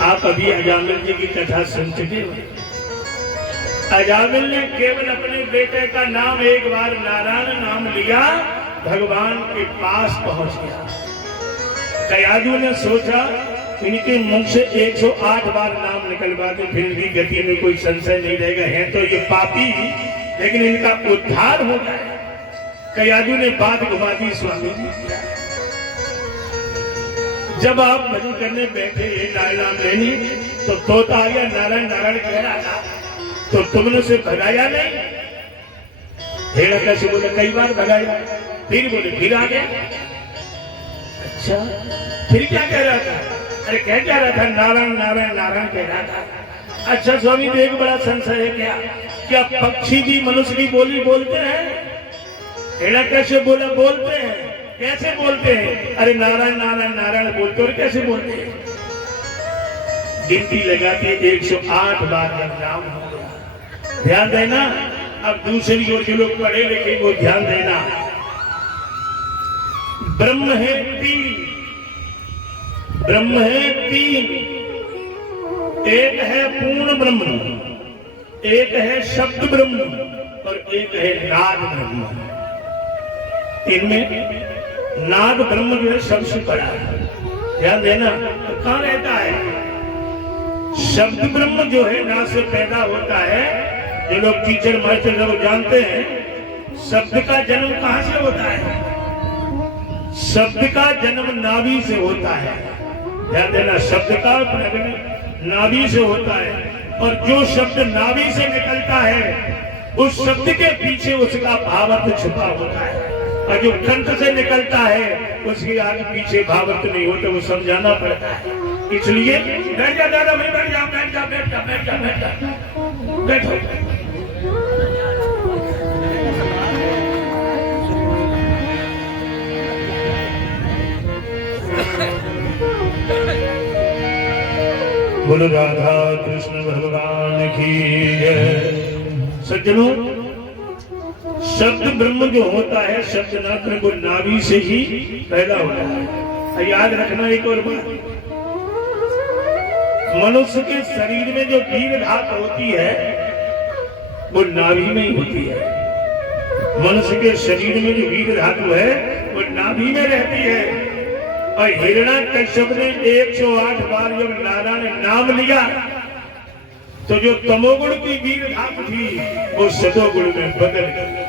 आप अभी अजामिल जी की कथा सुन चुके हो। अजामिल ने केवल अपने बेटे का नाम एक बार नारायण नाम लिया, भगवान के पास पहुंच गया। कयादू ने सोचा इनके मुख से 108 बार नाम निकलवा दे, फिर भी गति में कोई संशय नहीं रहेगा, है तो ये पापी, लेकिन इनका उद्धार हो जाए। कयादू ने बात घुमा दी स्वामी जी। जब आप भजन करने बैठे नारायण लेने, तो तोता आ गया, नारायण नारायण कह रहा था, तो तुमने उसे भगाया नहीं? भेड़ा कैसे बोले, कई बार भगाया, फिर बोले फिर आ गया। अच्छा, फिर क्या कह रहा था? अरे कह क्या रहा था? नारायण नारायण नारायण कह रहा था। अच्छा स्वामी जी, एक बड़ा संशय है, क्या पक्षी भी मनुष्य की बोली बोलते हैं? भेड़ा कैसे बोला? बोलते हैं। कैसे बोलते हैं? अरे नारायण नारायण नारायण बोलते, और कैसे बोलते हैं? गिनती लगाते 108 बार जब नाम हो गया। ध्यान देना, अब दूसरी ओर जो लोग पढ़े लिखे वो ध्यान देना। ब्रह्म है 3, ब्रह्म है 3, एक है पूर्ण ब्रह्म, एक है शब्द ब्रह्म, और एक है नाद ब्रह्म। इनमें नाद ब्रह्म जो है सबसे बड़ा है। ध्यान देना, तो कहां रहता है? शब्द ब्रह्म जो है नाद से पैदा होता है। जो लोग टीचर मास्टर लोग जानते हैं, शब्द का जन्म कहां से होता है? शब्द का जन्म नाभि से होता है। ध्यान देना, शब्द का प्रकटन नाभि से होता है, और जो शब्द नाभि से निकलता है उस शब्द के पीछे उसका भावार्थ छुपा होता है, और जो कंठ से निकलता है उसके आगे पीछे भावार्थ नहीं होता, वो समझाना पड़ता है। इसलिए बैठ जा दादा भाई, बैठ जा बैठ जा बैठ जा बैठ जा बैठ जा बैठो। बोलो राधा कृष्ण भगवान की जय। सज्जनों, शब्द ब्रह्म जो होता है, शब्द नात्र को नाभि से ही पैदा होता है। याद रखना एक और बात, मनुष्य के शरीर में जो वीर धात होती है वो नाभि में ही होती है। मनुष्य के शरीर में जो वीर धातु है वो नाभि में रहती है। और हिरण्याकश्यप ने 108 बार जब नारायण नाम लिया, तो जो तमोगुण की वीर धातु थी वो सतोगुण में बदल गई।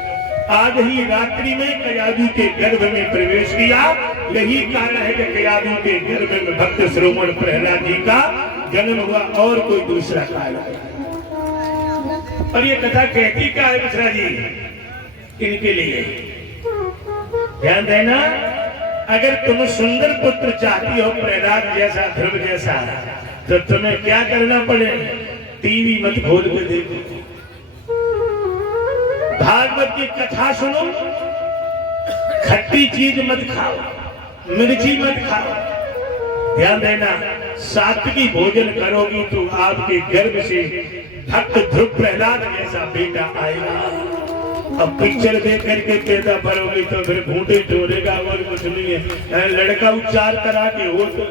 आज ही रात्रि में कयादू के गर्भ में प्रवेश किया। यही कारण है कि कयादू के गर्भ में भक्त श्रोमण प्रहलाद जी का जन्म हुआ, और कोई दूसरा कारण है। और ये कथा कहती क्या है मिश्रा जी? इनके लिए ध्यान देना, अगर तुम सुंदर पुत्र चाहती हो, प्रहलाद जैसा, ध्रुव जैसा, तो तुम्हें क्या करना पड़े? टीवी मत खोल के देखो, भागवत की कथा सुनो, खट्टी चीज मत खाओ, मिर्ची मत खाओ। ध्यान देना, सात्विकी भोजन करोगी तो आपके गर्भ से भक्त ध्रुव प्रहलाद जैसा बेटा आएगा। अब पिक्चर देख करके पैदा करोगी तो फिर घूंटे टोरेगा, और कुछ नहीं है। लड़का 4 तरह के हो, तो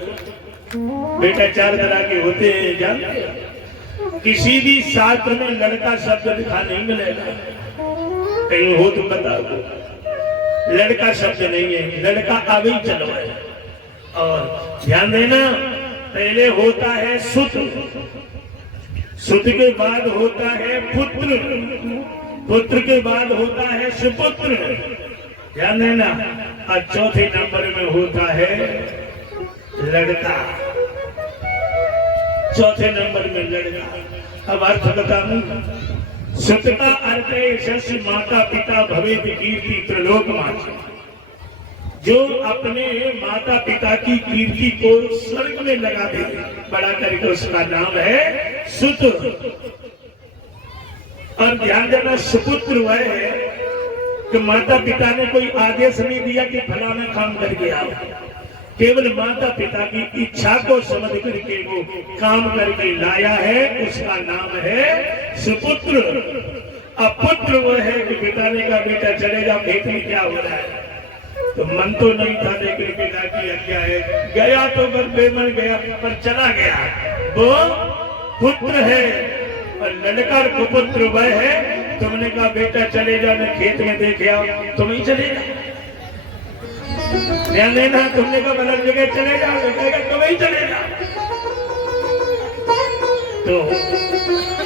बेटा 4 तरह के होते हैं, जानते हैं? किसी भी शास्त्र में लड़का शब्द लिखा नहीं मिलेगा, कहीं हो तो बताओ। लड़का शब्द नहीं है, लड़का अभी चलो है। और ध्यान देना, पहले होता है सुत, सुत के बाद होता है पुत्र, पुत्र के बाद होता है सुपुत्र। ध्यान देना, और चौथे नंबर में होता है लड़का, चौथे नंबर में लड़का। अब अर्थ बताऊं, सुत का अर्थ है यशस्वी माता पिता भवेत कीर्ति त्रिलोक माची। जो अपने माता पिता की कीर्ति को स्वर्ग में लगा दे, बड़ा करके उसका नाम है सुत। और ध्यान देना, सुपुत्र वह है कि माता पिता ने कोई आदेश नहीं दिया कि फलाना काम करके आओ, केवल माता पिता की इच्छा को समझ करके वो काम करके लाया है, उसका नाम है सुपुत्र। अपुत्र वह है कि पिता ने कहा बेटा चले जाओ, खेत में क्या हो रहा है, तो मन तो नहीं था, लेकिन पिता की आज्ञा है, गया तो बस बेमन गया, पर चला गया। वो पुत्र है और लड़का कुपुत्र वह है। तुमने कहा बेटा चले जाओ, मैं खेत में देखे आओ, तुम ही चले जाओ। ध्यान देना, तुमने कहा अलग जगह चले जाओ, कहेगा तुम ही चले जाओ। तो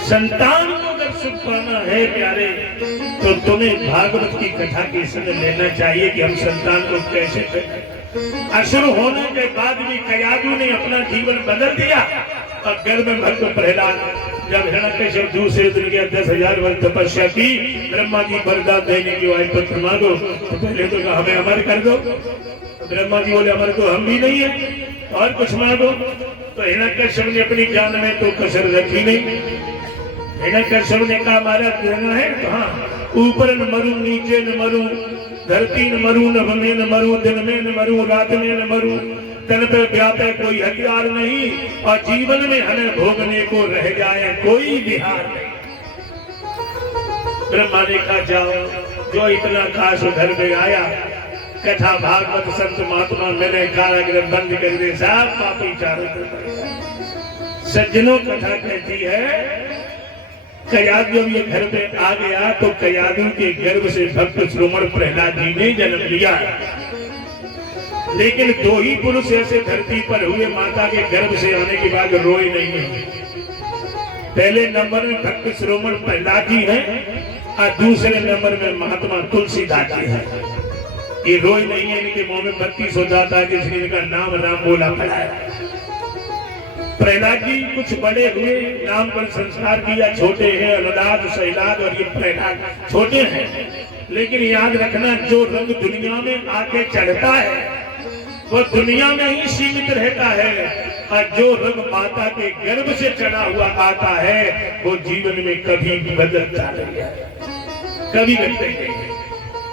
संतान को अगर सुख पाना है प्यारे, तो तुम्हें भागवत की कथा की समझ लेना चाहिए कि हम संतान को कैसे करें। असुर होने के बाद भी कयादू ने अपना जीवन बदल दिया और गर्भ में भक्त प्रहलाद जब हिरण्यकश्यप दूसरे दिन के 10,000 वर्ष तपस्या की, ब्रह्मा जी वरदान देने की वायु पत्र मांगो, तो पहले तो कहा हमें अमर कर दो। ब्रह्मा जी बोले अमर तो हम भी नहीं है, और कुछ मांगो। तो हिरण्यकश्यप ने अपनी जान में तो कसर रखी नहीं। हिरण्यकश्यप ने कहा हमारा देना है तो हाँ, ऊपर न मरूं नीचे न मरूं, धरती न मरूं, नभ में न मरूं, दिन में न मरूं, रात में न मरूं, तन पे व्यापे कोई हथियार नहीं, और जीवन में हमें भोगने को रह जाए कोई विहार नहीं। ब्रह्मा ने कहा जाओ, जो इतना काश घर में आया, कथा भागवत संत महात्मा मैंने कारागृह बंद कर दे, साहब पापी चारों तरफ। सज्जनों कथा कहती है कयादू जब ये घर पे आ गया तो कयादू के गर्भ से भक्त श्रोमण प्रहलाद जी ने जन्म लिया। लेकिन दो ही पुरुष ऐसे धरती पर हुए माता के गर्भ से आने के बाद रोए नहीं है। पहले नंबर में भक्त श्रोमण प्रहलाद जी हैं और दूसरे नंबर में महात्मा तुलसीदास जी हैं। ये रोए नहीं है, इनके मुंह में 32 हो जाता है, जिसने इनका नाम राम बोला पड़ा है। प्रहलाद जी कुछ बड़े हुए, नाम पर संस्कार किया, छोटे हैं अनुराग शैलाद और ये प्रहलाद छोटे हैं। लेकिन याद रखना, जो रंग दुनिया में आके चढ़ता है वो दुनिया में ही सीमित रहता है, और जो रंग माता के गर्भ से चढ़ा हुआ आता है वो जीवन में कभी भी बदलता नहीं है, कभी बदलते नहीं।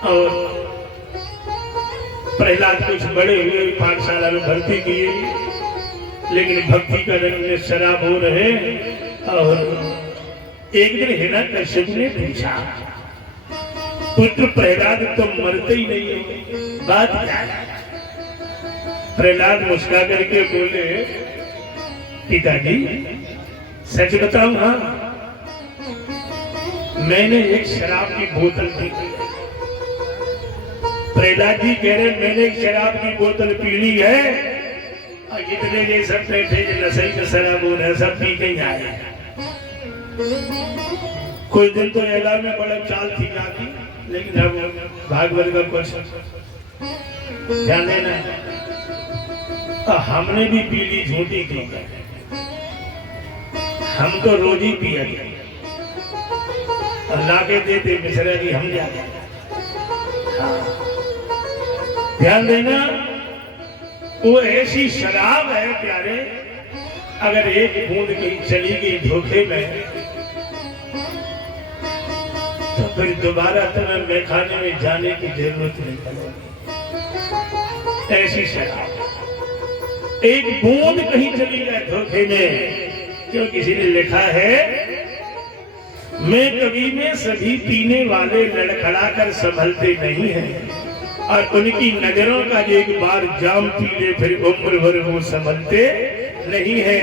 और प्रहलाद कुछ बड़े हुए, पाठशाला में भर्ती किए, लेकिन भक्ति का रंग में शराब हो रहे। और एक दिन हिरण्यकश्यप ने पूछा, पुत्र प्रहलाद तुम मरते ही नहीं हो, बात क्या है? प्रहलाद मुस्कुरा करके बोले, पिताजी सच बताऊं, हाँ मैंने एक शराब की बोतल पी। प्रहलाद जी कह रहे मैंने एक शराब की बोतल पी ली है, और जितने ये सब बैठे नशे में शराब हो रहा सब पी के आए। कुछ दिन तो ऐलान में बड़ा चाल थी जाती, लेकिन अब भागवत का कुछ ध्यान देना है। हमने भी पी ली झूठी थी, हम तो रोज ही पिया अल्लाह के देते मिश्रा जी हम जाते। ध्यान देना, वो ऐसी शराब है प्यारे, अगर एक बूंद कहीं चली गई धोखे में तो फिर दोबारा तुम्हें मैखाने में जाने की जरूरत नहीं पड़ेगी। ऐसी शराब एक बूंद कहीं चली जाए धोखे में, क्यों किसी ने लिखा है, मैं कभी में सभी पीने वाले लड़खड़ा कर संभलते नहीं हैं, और उनकी नजरों का एक बार जाम पी ले फिर उम्र भर वो संभलते नहीं है।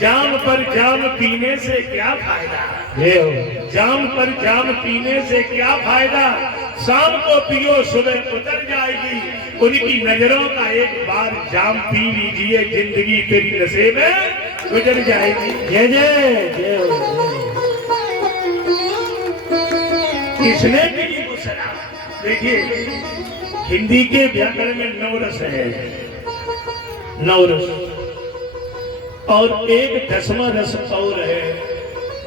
जाम पर जाम पीने से क्या फायदा, जाम पर जाम पीने से क्या फायदा, शाम को पियो सुबह उतर जाएगी। उनकी नजरों का एक बार जाम पी लीजिए, जिंदगी तेरी नशे में गुजर जाएगी। जय जय जय। किसने पी वो शराब? देखिए हिंदी के व्याकरण में 9 रस है, 9 रस, और एक 10वां रस और है,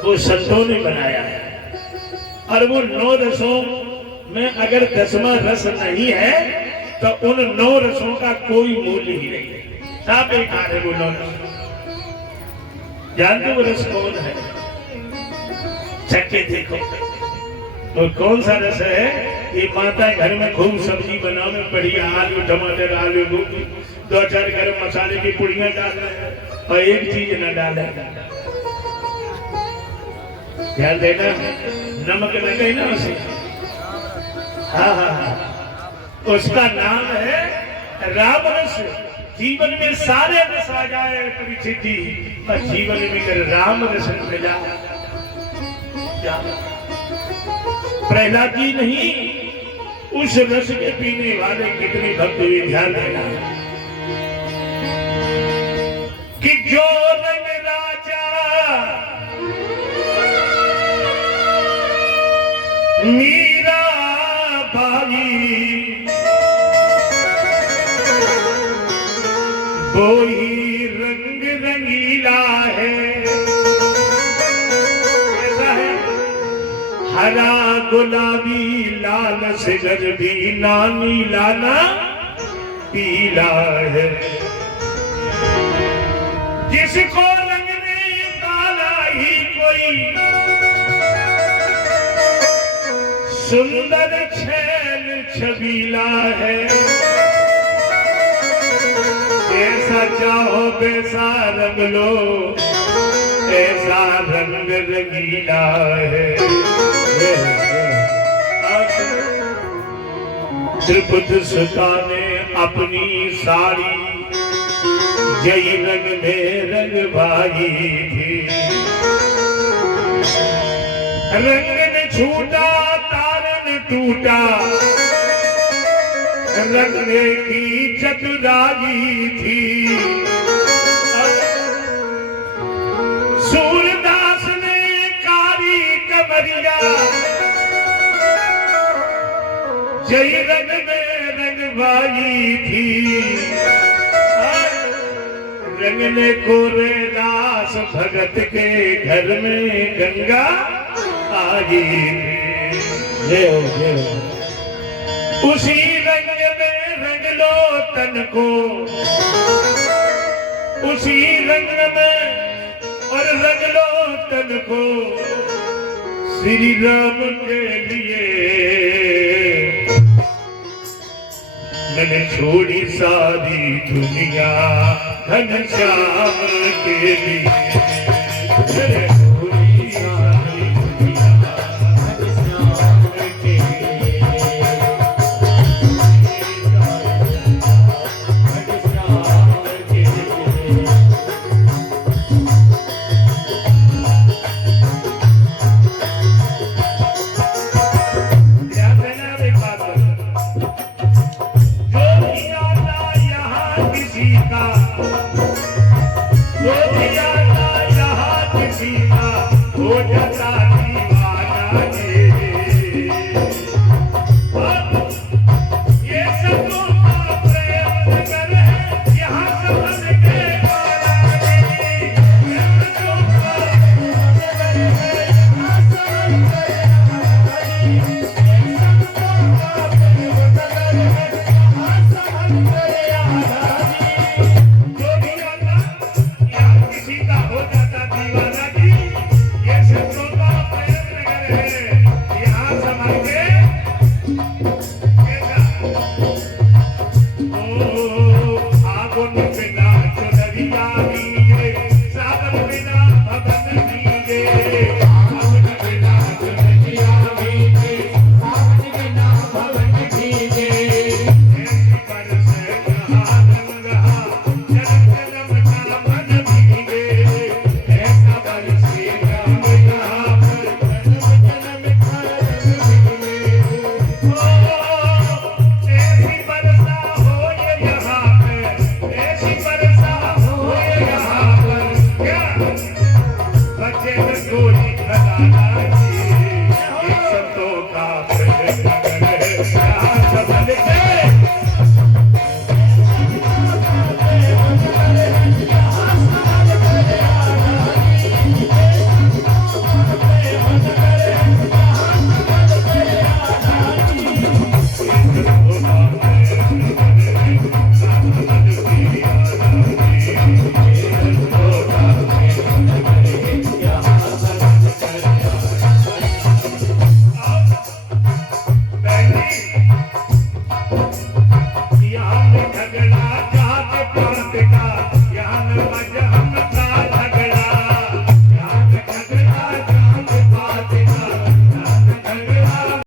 वो संतों ने बनाया है। और वो 9 रसों में अगर 10वां रस नहीं है तो उन 9 रसों का कोई मूल्य ही नहीं है, सब बेकार है वो 9 रस। जानते वो रस कौन है? चक्के देखो तो कौन सा रस है? ये माता घर में खूब सब्जी बनावे, बढ़िया आलू टमाटर आलू गोभी, 2-4 गरम मसाले की पुड़ियां डाले और एक चीज न डाले। ध्यान देना, नमक लगे ना उसे, हाँ हाँ हाँ, उसका नाम है राम रस। जीवन में सारे रस आ जाए परीक्षित जी, पर जीवन में कर राम रस मिला क्या? प्रहलाद जी नहीं, उस रस के पीने वाले कितने भक्त हुए, ध्यान देना कि जो रंग राजा मीरा बाई वो ही रंग रंगीला है। कैसा है? हरा गुलाबी लाल से भी ना नीला ना पीला है। जिसको रंगने वाला ही कोई सुंदर छैल छबीला है। ऐसा चाहो वैसा रंग लो, ऐसा रंग रंगीला है। त्रिपुट सुता ने अपनी साड़ी जय रंग में रंग भाई थी। रंग ने छूटा तारन टूटा, रंगने की चतुराई थी। सूरदास ने कारी कमरिया जय रंग में रंगवाई थी। रंगने को दास भगत के घर में गंगा आई थी। उसी रंग में रंग लो तन को, उसी रंग में और रंग लो तन को श्री राम के लिए। मैंने छोड़ी सारी दुनिया घनश्याम के लिए। जो भी